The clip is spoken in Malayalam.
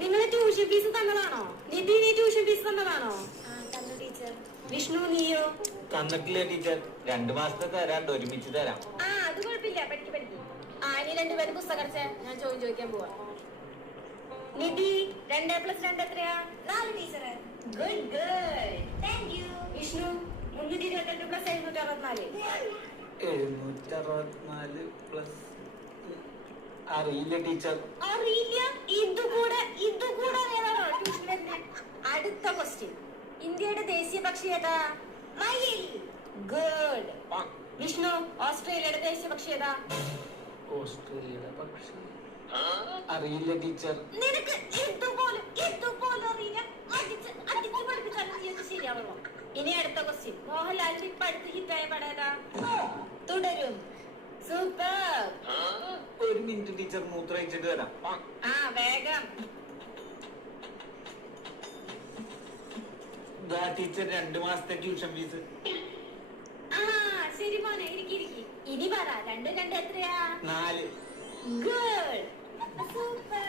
നിങ്ങളെ ട്യൂഷൻ ഫീസ് തന്നതാണോ? നിധി, നീ ട്യൂഷൻ ഫീസ് തന്നതാണോ? ടീച്ചർ. വിഷ്ണു, നീയോ? തന്നിട്ടില്ല ടീച്ചർ. 2 മാസത്തെ തരാണ്ട് ഒരുമിച്ച് തരാം. അത് കുഴപ്പമില്ല, പഠിക്കും. ഇനി 2 പേര് പുസ്തകം അടച്ചേ, ഞാൻ ചോദിക്കാൻ പോവാ. നിധി, 2+2 എത്രയാ? 4 ടീച്ചറെ. Good girl, thank you. Vishnu, 322 + 764. 764 plus അറിയില്ല ടീച്ചർ. അറിയില്ല? ഇതുകൂടെ അറിയാതാണോ ട്യൂഷൻ വരുന്നത്? അടുത്ത ക്വസ്റ്റ്യൻ. ഇന്ത്യയുടെ ദേശീയ പക്ഷി ഏതാ? മയിൽ. ഗുഡ്. വിഷ്ണു, ഓസ്ട്രേലിയയുടെ ദേശീയ പക്ഷി ഏതാ? ഓസ്ട്രേലിയയുടെ പക്ഷി അറിയില്ല ടീച്ചർ. നിനക്ക് ഇതുപോലും അറിയില്ല? അടിച്ച് പഠിപ്പിച്ചാലും നീ അത് ശരിയാവണോ? ഇനി അടുത്ത ക്വസ്റ്റ്യൻ. മോഹൻലാലിന്റെ ഇപ്പൊ അടുത്ത് ഹിറ്റായ പടം ഏതാ? തുടരും. സൂപ്പർ. 1 മിനിറ്റ് ടീച്ചർ, മൂത്രമൊഴിച്ചിട്ട് വരാം. വേഗം. ടീച്ചർ 2 മാസത്തെ ട്യൂഷൻ ഫീസ്. ശരി മോനെ, ഇരിക്കി. ഇനി പറ, 2 2 എത്രയാ? 4. ഗുഡ്. സൂപ്പർ.